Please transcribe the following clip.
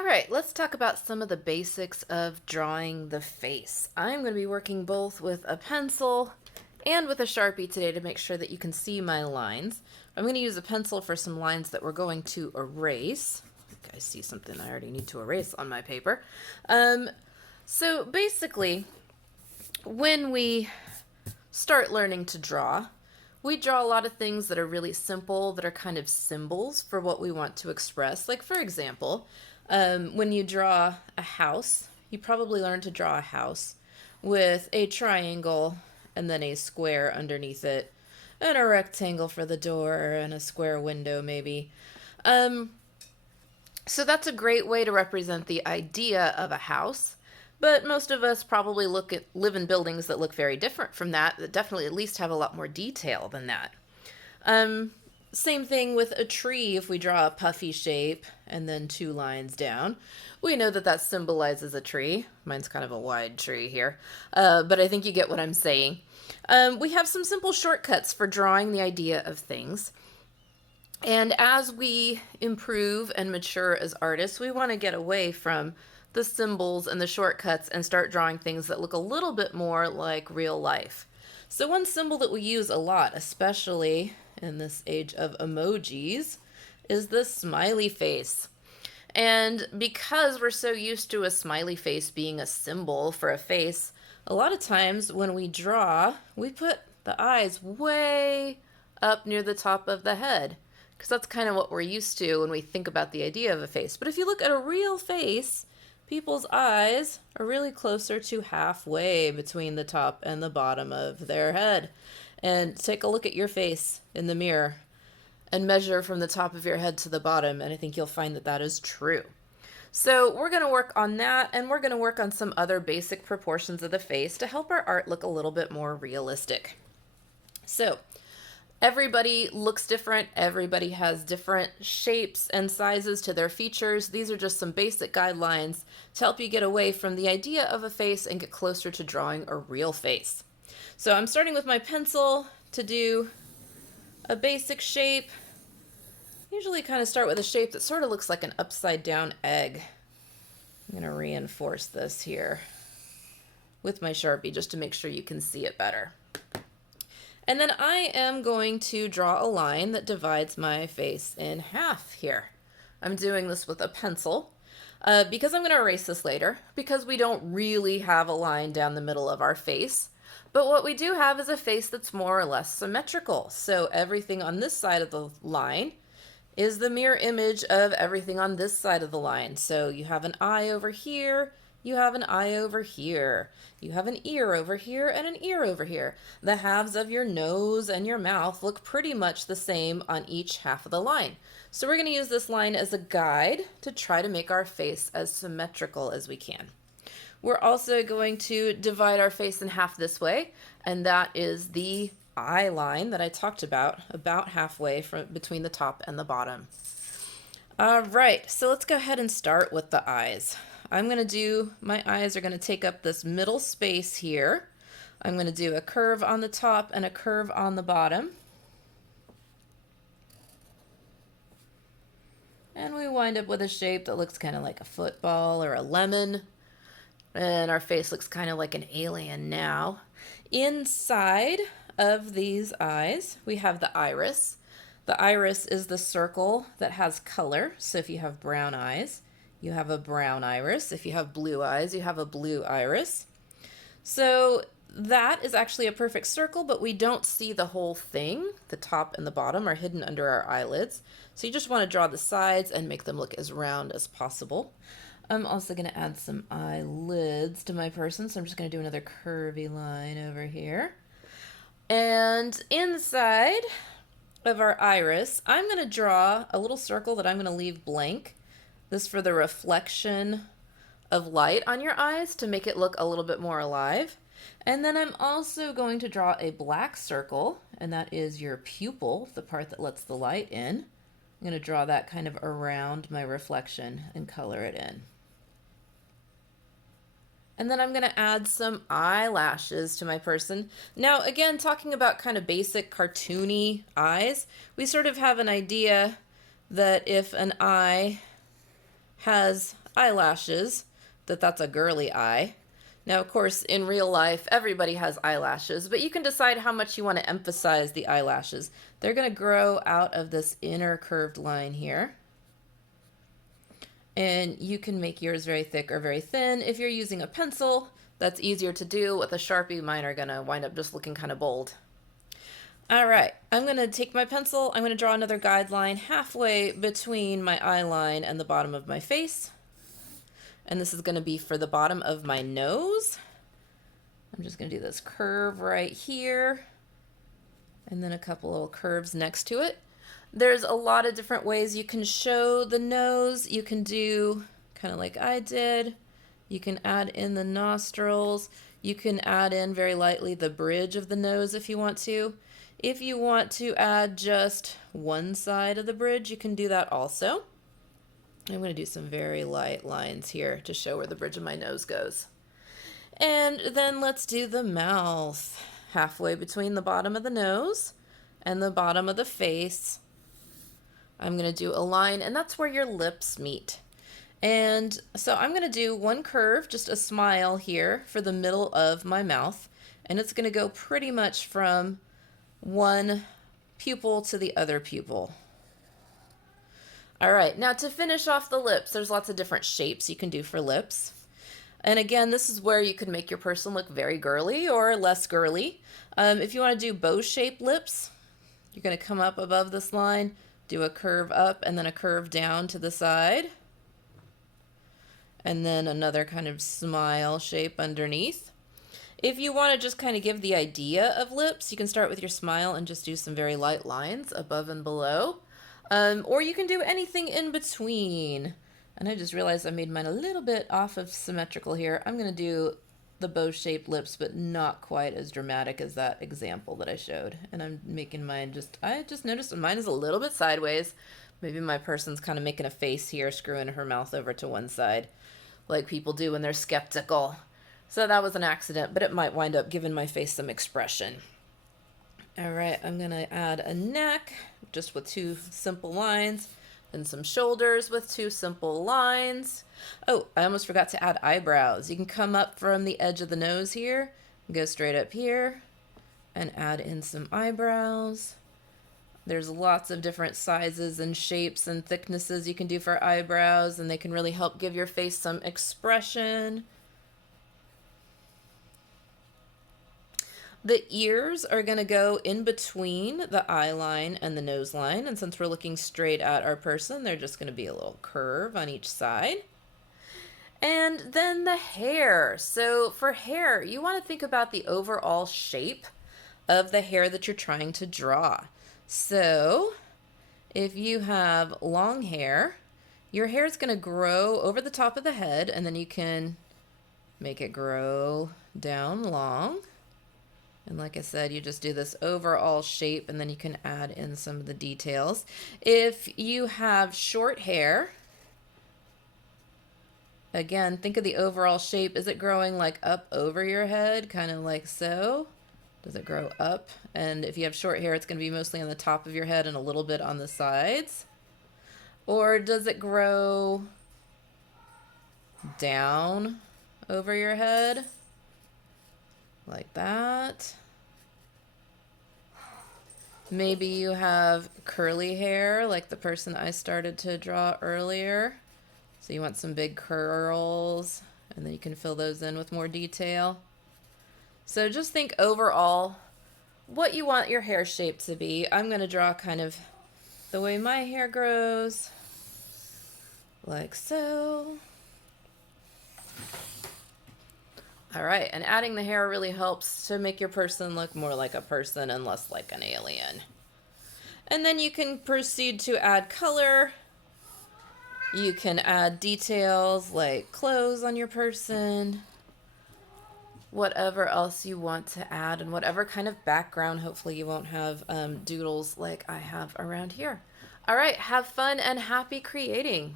All right, let's talk about some of the basics of drawing the face. I'm going to be working both with a pencil and with a Sharpie today to make sure that you can see my lines. I'm going to use a pencil for some lines that we're going to erase. I think I see something I already need to erase on my paper. So basically, when we start learning to draw, we draw a lot of things that are really simple, that are kind of symbols for what we want to express. Like, for example, when you draw a house, you probably learn to draw a house with a triangle and then a square underneath it, and a rectangle for the door, and a square window, maybe. So that's a great way to represent the idea of a house. But most of us probably live in buildings that look very different from that definitely at least have a lot more detail than that. Same thing with a tree. If we draw a puffy shape and then two lines down, we know that that symbolizes a tree. Mine's kind of a wide tree here, but I think you get what I'm saying. We have some simple shortcuts for drawing the idea of things. And as we improve and mature as artists, we want to get away from the symbols and the shortcuts and start drawing things that look a little bit more like real life. So one symbol that we use a lot, especially in this age of emojis, is the smiley face. And because we're so used to a smiley face being a symbol for a face, a lot of times when we draw, we put the eyes way up near the top of the head, because that's kind of what we're used to when we think about the idea of a face. But if you look at a real face, people's eyes are really closer to halfway between the top and the bottom of their head. And take a look at your face in the mirror and measure from the top of your head to the bottom, and I think you'll find that that is true. So we're going to work on that, and we're going to work on some other basic proportions of the face to help our art look a little bit more realistic. So everybody looks different. Everybody has different shapes and sizes to their features. These are just some basic guidelines to help you get away from the idea of a face and get closer to drawing a real face. So I'm starting with my pencil to do a basic shape. Usually kind of start with a shape that sort of looks like an upside down egg. I'm going to reinforce this here with my Sharpie just to make sure you can see it better. And then I am going to draw a line that divides my face in half here. I'm doing this with a pencil because I'm going to erase this later, because we don't really have a line down the middle of our face. But what we do have is a face that's more or less symmetrical. So everything on this side of the line is the mirror image of everything on this side of the line. So you have an eye over here, you have an eye over here, you have an ear over here, and an ear over here. The halves of your nose and your mouth look pretty much the same on each half of the line. So we're going to use this line as a guide to try to make our face as symmetrical as we can. We're also going to divide our face in half this way, and that is the eye line that I talked about halfway from between the top and the bottom. All right, so let's go ahead and start with the eyes. My eyes are going to take up this middle space here. I'm going to do a curve on the top and a curve on the bottom. And we wind up with a shape that looks kind of like a football or a lemon. And our face looks kind of like an alien now. Inside of these eyes, we have the iris. The iris is the circle that has color. So if you have brown eyes, you have a brown iris. If you have blue eyes, you have a blue iris. So that is actually a perfect circle, but we don't see the whole thing. The top and the bottom are hidden under our eyelids. So you just want to draw the sides and make them look as round as possible. I'm also going to add some eyelids to my person, so I'm just going to do another curvy line over here. And inside of our iris, I'm going to draw a little circle that I'm going to leave blank. This for the reflection of light on your eyes to make it look a little bit more alive. And then I'm also going to draw a black circle, and that is your pupil, the part that lets the light in. I'm going to draw that kind of around my reflection and color it in. And then I'm going to add some eyelashes to my person. Now, again, talking about kind of basic cartoony eyes, we sort of have an idea that if an eye has eyelashes, that's a girly eye. Now, of course, in real life, everybody has eyelashes, but you can decide how much you want to emphasize the eyelashes. They're going to grow out of this inner curved line here. And you can make yours very thick or very thin. If you're using a pencil, that's easier to do. With a Sharpie, mine are going to wind up just looking kind of bold. All right, I'm going to take my pencil. I'm going to draw another guideline halfway between my eye line and the bottom of my face. And this is going to be for the bottom of my nose. I'm just going to do this curve right here. And then a couple little curves next to it. There's a lot of different ways you can show the nose. You can do kind of like I did. You can add in the nostrils. You can add in very lightly the bridge of the nose if you want to. If you want to add just one side of the bridge, you can do that also. I'm going to do some very light lines here to show where the bridge of my nose goes. And then let's do the mouth. Halfway between the bottom of the nose and the bottom of the face, I'm going to do a line, and that's where your lips meet. And so I'm going to do one curve, just a smile here for the middle of my mouth, and it's going to go pretty much from one pupil to the other pupil. All right, now to finish off the lips, there's lots of different shapes you can do for lips. And again, this is where you could make your person look very girly or less girly. If you want to do bow-shaped lips, you're going to come up above this line, do a curve up, and then a curve down to the side. And then another kind of smile shape underneath. If you want to just kind of give the idea of lips, you can start with your smile and just do some very light lines above and below. Or you can do anything in between. And I just realized I made mine a little bit off of symmetrical here. I'm going to do the bow-shaped lips, but not quite as dramatic as that example that I showed. And I'm making mine I just noticed mine is a little bit sideways. Maybe my person's kind of making a face here, screwing her mouth over to one side, like people do when they're skeptical. So that was an accident, but it might wind up giving my face some expression. All right, I'm going to add a neck just with two simple lines, and some shoulders with two simple lines. Oh, I almost forgot to add eyebrows. You can come up from the edge of the nose here, go straight up here, and add in some eyebrows. There's lots of different sizes and shapes and thicknesses you can do for eyebrows, and they can really help give your face some expression. The ears are going to go in between the eye line and the nose line, and since we're looking straight at our person, they're just going to be a little curve on each side. And then the hair. So for hair, you want to think about the overall shape of the hair that you're trying to draw. So if you have long hair, your hair is going to grow over the top of the head, and then you can make it grow down long. And like I said, you just do this overall shape, and then you can add in some of the details. If you have short hair, again, think of the overall shape. Is it growing like up over your head, kind of like so? Does it grow up? And if you have short hair, it's going to be mostly on the top of your head and a little bit on the sides. Or does it grow down over your head? Like that. Maybe you have curly hair like the person I started to draw earlier. So you want some big curls, and then you can fill those in with more detail. So just think overall what you want your hair shape to be. I'm going to draw kind of the way my hair grows, like so. All right, and adding the hair really helps to make your person look more like a person and less like an alien. And then you can proceed to add color. You can add details like clothes on your person, whatever else you want to add, and whatever kind of background. Hopefully you won't have doodles like I have around here. All right, have fun and happy creating.